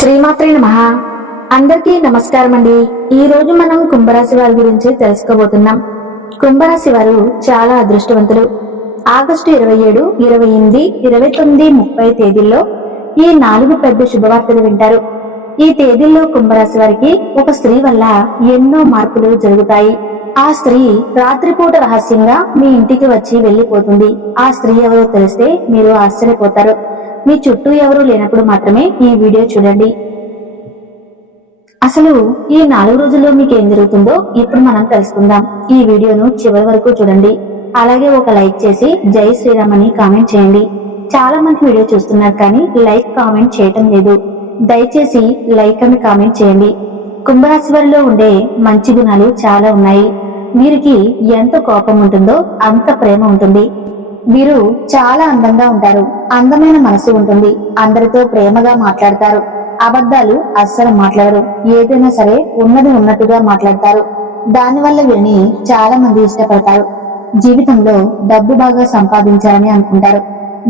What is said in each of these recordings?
శ్రీమాత్రే నమః. అందరికీ నమస్కారం అండి. ఈ రోజు మనం కుంభరాశి వారి గురించి తెలుసుకోబోతున్నాం. కుంభరాశి వారు చాలా అదృష్టవంతులు. ఆగస్టు 27, 28, 29, 30 తేదీల్లో ఈ 4 పెద్ద శుభవార్తలు వింటారు. ఈ తేదీల్లో కుంభరాశి వారికి ఒక స్త్రీ వల్ల ఎన్నో మార్పులు జరుగుతాయి. ఆ స్త్రీ రాత్రిపూట రహస్యంగా మీ ఇంటికి వచ్చి వెళ్లిపోతుంది. ఆ స్త్రీ ఎవరో తెలిస్తే మీరు ఆశ్చర్యపోతారు. మీ చుట్టూ ఎవరూ లేనప్పుడు మాత్రమే ఈ వీడియో చూడండి. అసలు ఈ 4 రోజుల్లో మీకు ఏం జరుగుతుందో ఇప్పుడు మనం తెలుసుకుందాం. ఈ వీడియోను చివరి వరకు చూడండి. అలాగే ఒక లైక్ చేసి జై శ్రీరామ్ అని కామెంట్ చేయండి. చాలా మంది వీడియో చూస్తున్నారు కానీ లైక్ కామెంట్ చేయటం లేదు. దయచేసి లైక్ అని కామెంట్ చేయండి. కుంభరాశి వారిలో ఉండే మంచి గుణాలు చాలా ఉన్నాయి. వీరికి ఎంత కోపం ఉంటుందో అంత ప్రేమ ఉంటుంది. వీరు చాలా అందంగా ఉంటారు. అందమైన మనసు ఉంటుంది. అందరితో ప్రేమగా మాట్లాడతారు. అబద్ధాలు అస్సలు మాట్లాడరు. ఏదైనా సరే ఉన్నది ఉన్నట్టుగా మాట్లాడతారు. దానివల్ల వీరిని చాలా మంది ఇష్టపడతారు. జీవితంలో డబ్బు బాగా సంపాదించాలని అనుకుంటారు.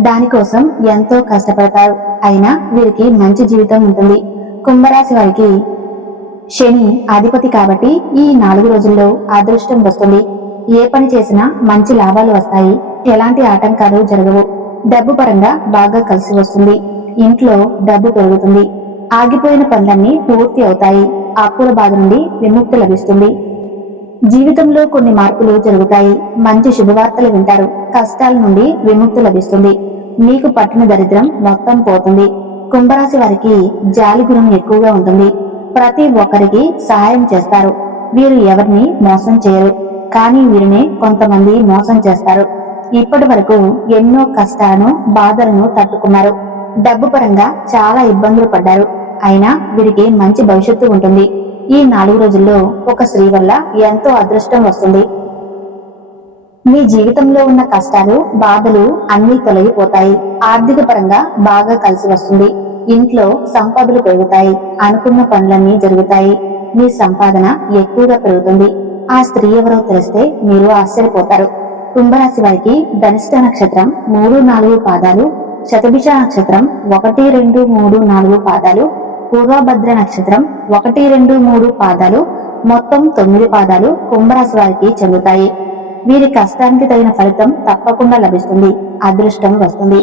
దానికోసం ఎంతో కష్టపడతారు. అయినా వీరికి మంచి జీవితం ఉంటుంది. కుంభరాశి వారికి శని అధిపతి కాబట్టి ఈ 4 రోజుల్లో అదృష్టం వస్తుంది. ఏ పని చేసినా మంచి లాభాలు వస్తాయి. ఎలాంటి ఆటంకాలు జరగవు. డబ్బు పరంగా బాగా కలిసి వస్తుంది. ఇంట్లో డబ్బు పెరుగుతుంది. ఆగిపోయిన పనులన్నీ పూర్తి అవుతాయి. అప్పుల బాధ నుండి విముక్తి లభిస్తుంది. జీవితంలో కొన్ని మార్పులు జరుగుతాయి. మంచి శుభవార్తలు వింటారు. కష్టాల నుండి విముక్తి లభిస్తుంది. మీకు పట్టిన దరిద్రం మొత్తం పోతుంది. కుంభరాశి వారికి జాలి గుణం ఎక్కువగా ఉంటుంది. ప్రతి ఒక్కరికి సహాయం చేస్తారు. వీరు ఎవరిని మోసం చేయరు. కానీ వీరినే కొంతమంది మోసం చేస్తారు. ఇప్పటి వరకు ఎన్నో కష్టాలను బాధలను తట్టుకున్నారు. డబ్బు పరంగా చాలా ఇబ్బందులు పడ్డారు. అయినా వీరికి మంచి భవిష్యత్తు ఉంటుంది. ఈ 4 రోజుల్లో ఒక స్త్రీ వల్ల ఎంతో అదృష్టం వస్తుంది. మీ జీవితంలో ఉన్న కష్టాలు బాధలు అన్ని తొలగిపోతాయి. ఆర్థిక పరంగా బాగా కలిసి వస్తుంది. ఇంట్లో సంపదలు పెరుగుతాయి. అనుకున్న పనులన్నీ జరుగుతాయి. మీ సంపాదన ఎక్కువగా పెరుగుతుంది. ఆ స్త్రీ ఎవరో తెలిస్తే మీరు ఆశ్చర్యపోతారు. కుంభరాశి వారికి ధనిష్ట నక్షత్రం 3, 4 పాదాలు, శతభిష నక్షత్రం 1, 2, 3, 4 పాదాలు, పూర్వభద్ర నక్షత్రం 1, 2, 3 పాదాలు, మొత్తం 9 పాదాలు కుంభరాశి వారికి చెందుతాయి. వీరి కష్టానికి తగిన ఫలితం తప్పకుండా లభిస్తుంది. అదృష్టం వస్తుంది.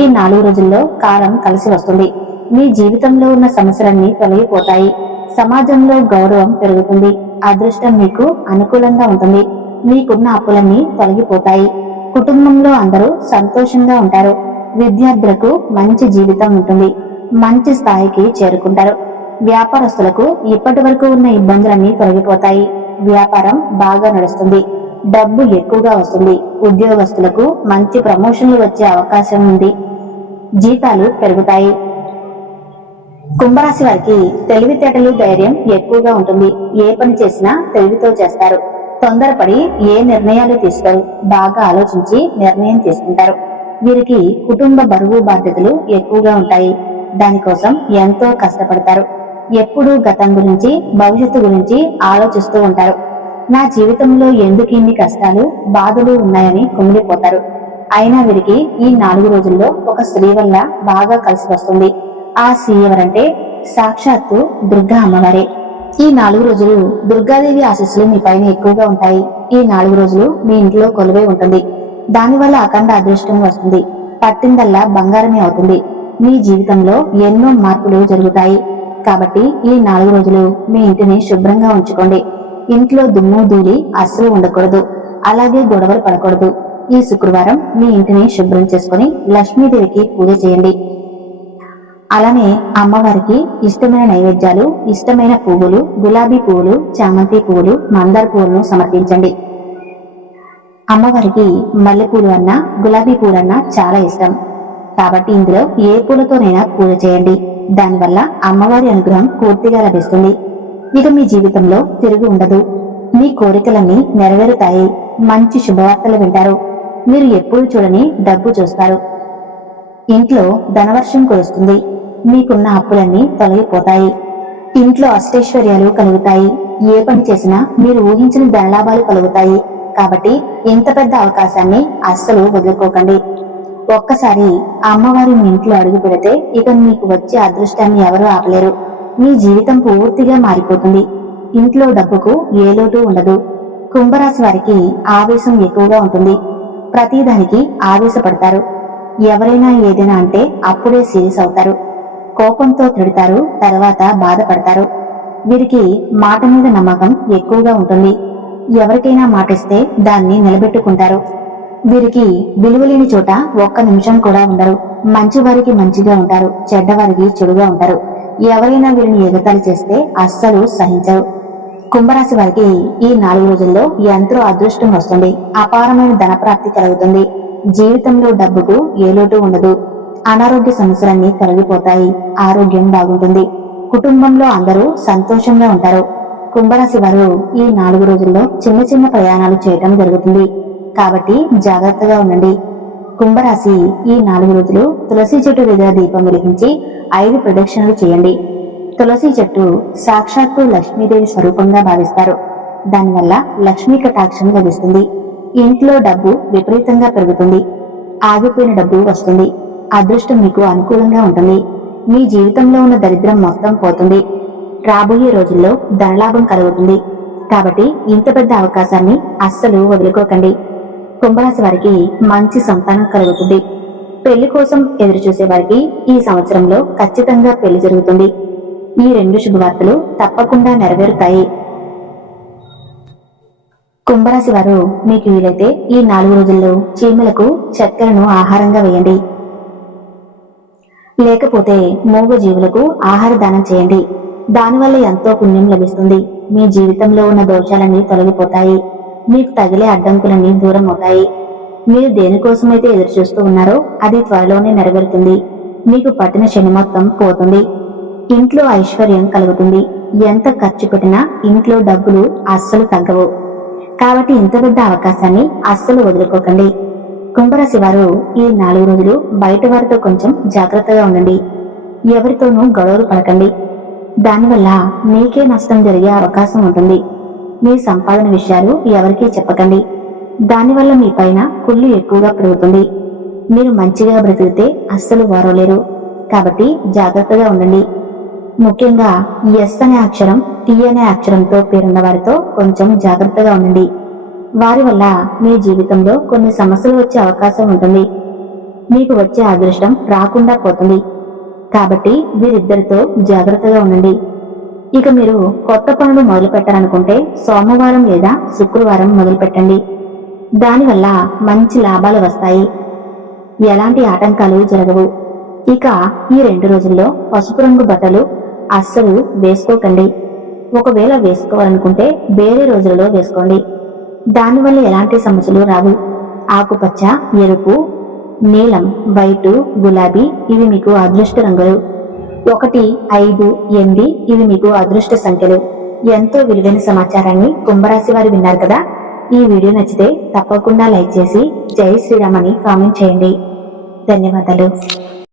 ఈ 4 రోజుల్లో కాలం కలిసి వస్తుంది. మీ జీవితంలో ఉన్న సమస్యలన్నీ తొలగిపోతాయి. సమాజంలో గౌరవం పెరుగుతుంది. అదృష్టం మీకు అనుకూలంగా ఉంటుంది. మీకున్న అప్పులన్నీ తొలగిపోతాయి. కుటుంబంలో అందరూ సంతోషంగా ఉంటారు. విద్యార్థులకు మంచి జీవితం ఉంటుంది. మంచి స్థాయికి చేరుకుంటారు. వ్యాపారస్తులకు ఇప్పటి వరకు ఉన్న ఇబ్బందులన్నీ తొలగిపోతాయి. వ్యాపారం బాగా నడుస్తుంది. డబ్బు ఎక్కువగా వస్తుంది. ఉద్యోగస్తులకు మంచి ప్రమోషన్లు వచ్చే అవకాశం ఉంది. జీతాలు పెరుగుతాయి. కుంభరాశి వారికి తెలివితేటలు ధైర్యం ఎక్కువగా ఉంటుంది. ఏ పని చేసినా తెలివితో చేస్తారు. తొందరపడి ఏ నిర్ణయాలు తీసుకోరు. బాగా ఆలోచించి నిర్ణయం తీసుకుంటారు. వీరికి కుటుంబ బరువు బాధ్యతలు ఎక్కువగా ఉంటాయి. దానికోసం ఎంతో కష్టపడతారు. ఎప్పుడూ గతం గురించి భవిష్యత్తు గురించి ఆలోచిస్తూ ఉంటారు. నా జీవితంలో ఎందుకు ఇన్ని కష్టాలు బాధలు ఉన్నాయని కుమిలిపోతారు. అయినా వీరికి ఈ 4 రోజుల్లో ఒక స్త్రీ వల్ల బాగా కలిసి వస్తుంది. ఆ స్త్రీ ఎవరంటే సాక్షాత్తు దుర్గా అమ్మవారే. ఈ 4 రోజులు దుర్గాదేవి ఆశీస్సులు మీ పైన ఎక్కువగా ఉంటాయి. ఈ 4 రోజులు మీ ఇంట్లో కొలువై ఉంటుంది. దానివల్ల అఖండ అదృష్టం వస్తుంది. పట్టిందల్లా బంగారమే అవుతుంది. మీ జీవితంలో ఎన్నో మార్పులు జరుగుతాయి. కాబట్టి ఈ 4 రోజులు మీ ఇంటిని శుభ్రంగా ఉంచుకోండి. ఇంట్లో దుమ్ము ధూళి అస్సలు ఉండకూడదు. అలాగే గొడవలు పడకూడదు. ఈ శుక్రవారం మీ ఇంటిని శుభ్రం చేసుకుని లక్ష్మీదేవికి పూజ చేయండి. అలానే అమ్మవారికి ఇష్టమైన నైవేద్యాలు, ఇష్టమైన పువ్వులు, గులాబీ పువ్వులు, చామంతి పువ్వులు, మందార పువ్వులను సమర్పించండి. అమ్మవారికి మల్లెపూలు అన్నా గులాబీ పూలన్నా చాలా ఇష్టం. కాబట్టి ఇందులో ఏ పూలతోనైనా పూజ చేయండి. దానివల్ల అమ్మవారి అనుగ్రహం పూర్తిగా లభిస్తుంది. ఇక మీ జీవితంలో తిరుగు ఉండదు. మీ కోరికలన్నీ నెరవేరుతాయి. మంచి శుభవార్తలు వింటారు. మీరు ఎప్పుడు చూడని డబ్బు చూస్తారు. ఇంట్లో ధనవర్షం కురుస్తుంది. మీకున్న అప్పులన్నీ తొలగిపోతాయి. ఇంట్లో అష్టైశ్వర్యాలు కలుగుతాయి. ఏ పని చేసినా మీరు ఊహించిన ధనలాభాలు కలుగుతాయి. కాబట్టి ఇంత పెద్ద అవకాశాన్ని అస్సలు వదులుకోకండి. ఒక్కసారి అమ్మవారి మీ ఇంట్లో అడుగు పెడితే ఇక మీకు వచ్చే అదృష్టాన్ని ఎవరూ ఆపలేరు. మీ జీవితం పూర్తిగా మారిపోతుంది. ఇంట్లో డబ్బుకు ఏ లోటు ఉండదు. కుంభరాశి వారికి ఆవేశం ఎక్కువగా ఉంటుంది. ప్రతిదానికి ఆవేశపడతారు. ఎవరైనా ఏదైనా అంటే అప్పుడే సీరియస్ అవుతారు. కోపంతో తిడతారు, తర్వాత బాధపడతారు. వీరికి మాట మీద నమ్మకం ఎక్కువగా ఉంటుంది. ఎవరికైనా మాటిస్తే దాన్ని నిలబెట్టుకుంటారు. వీరికి విలువలేని చోట ఒక్క నిమిషం కూడా ఉండరు. మంచివారికి మంచిగా ఉంటారు, చెడ్డవారికి చెడుగా ఉంటారు. ఎవరైనా వీరిని ఎగతాళి చేస్తే అస్సలు సహించరు. కుంభరాశి వారికి ఈ 4 రోజుల్లో ఎంతో అదృష్టం వస్తుంది. అపారమైన ధనప్రాప్తి కలుగుతుంది. జీవితంలో డబ్బుకు ఏ లోటు ఉండదు. అనారోగ్య సమస్యలన్నీ తొలగిపోతాయి. ఆరోగ్యం బాగుంటుంది. కుటుంబంలో అందరూ సంతోషంగా ఉంటారు. కుంభరాశి వారు ఈ 4 రోజుల్లో చిన్న చిన్న ప్రయాణాలు చేయటం జరుగుతుంది. కాబట్టి జాగ్రత్తగా ఉండండి. కుంభరాశి ఈ 4 రోజులు తులసి చెట్టు దగ్గర దీపం వెలిగించి 5 ప్రదక్షిణలు చేయండి. తులసి చెట్టు సాక్షాత్తు లక్ష్మీదేవి స్వరూపంగా భావిస్తారు. దానివల్ల లక్ష్మీ కటాక్షం లభిస్తుంది. ఇంట్లో డబ్బు విపరీతంగా పెరుగుతుంది. ఆగిపోయిన డబ్బు వస్తుంది. అదృష్టం మీకు అనుకూలంగా ఉంటుంది. మీ జీవితంలో ఉన్న దరిద్రం మొత్తం పోతుంది. రాబోయే రోజుల్లో ధనలాభం కలుగుతుంది. కాబట్టి ఇంత పెద్ద అవకాశాన్ని అస్సలు వదులుకోకండి. కుంభరాశి వారికి మంచి సంతానం కలుగుతుంది. పెళ్లి కోసం ఎదురు చూసే వారికి ఈ సంవత్సరంలో ఖచ్చితంగా పెళ్లి జరుగుతుంది. ఈ 2 శుభవార్తలు తప్పకుండా నెరవేరుతాయి. కుంభరాశి వారు మీకు వీలైతే ఈ 4 రోజుల్లో చీమలకు చక్కెరను ఆహారంగా వేయండి. లేకపోతే మూగ జీవులకు ఆహార దానం చేయండి. దానివల్ల ఎంతో పుణ్యం లభిస్తుంది. మీ జీవితంలో ఉన్న దోషాలన్నీ తొలగిపోతాయి. మీకు తగిలే అడ్డంకులన్నీ దూరం అవుతాయి. మీరు దేనికోసమైతే ఎదురు చూస్తూ ఉన్నారో అది త్వరలోనే నెరవేరుతుంది. మీకు పట్టిన శని మొత్తం పోతుంది. ఇంట్లో ఐశ్వర్యం కలుగుతుంది. ఎంత ఖర్చు పెట్టినా ఇంట్లో డబ్బులు అస్సలు తగ్గవు. కాబట్టి ఇంత పెద్ద అవకాశాన్ని అస్సలు వదులుకోకండి. కుంభరాశి వారు ఈ 4 రోజులు బయట వారితో కొంచెం జాగ్రత్తగా ఉండండి. ఎవరితోనూ గొడవలు పడకండి. దానివల్ల మీకే నష్టం జరిగే అవకాశం ఉంటుంది. మీ సంపాదన విషయాలు ఎవరికీ చెప్పకండి. దానివల్ల మీ పైన కుళ్ళు ఎక్కువగా పెరుగుతుంది. మీరు మంచిగా బ్రతికితే అస్సలు వారలేరు. కాబట్టి జాగ్రత్తగా ఉండండి. ముఖ్యంగా ఎస్ అనే అక్షరం, టీ అనే అక్షరంతో పేరున్న వారితో కొంచెం జాగ్రత్తగా ఉండండి. వారి వల్ల మీ జీవితంలో కొన్ని సమస్యలు వచ్చే అవకాశం ఉంటుంది. మీకు వచ్చే అదృష్టం రాకుండా పోతుంది. కాబట్టి వీరిద్దరితో జాగ్రత్తగా ఉండండి. ఇక మీరు కొత్త పనులు మొదలు పెట్టాలనుకుంటే సోమవారం లేదా శుక్రవారం మొదలు పెట్టండి. దానివల్ల మంచి లాభాలు వస్తాయి. ఎలాంటి ఆటంకాలు జరగవు. ఇక ఈ 2 రోజుల్లో పసుపు రంగు బట్టలు అస్సలు వేసుకోకండి. ఒకవేళ వేసుకోవాలనుకుంటే వేరే రోజులలో వేసుకోండి. దానివల్ల ఎలాంటి సమస్యలు రావు. ఆకుపచ్చ, ఎరుపు, నీలం, వైటు, గులాబీ ఇవి మీకు అదృష్ట రంగులు. 1, 5, 8 ఇవి మీకు అదృష్ట సంఖ్యలు. ఎంతో విలువైన సమాచారాన్ని కుంభరాశి వారు విన్నారు కదా. ఈ వీడియో నచ్చితే తప్పకుండా లైక్ చేసి జై శ్రీరామ్ అని కామెంట్ చేయండి. ధన్యవాదాలు.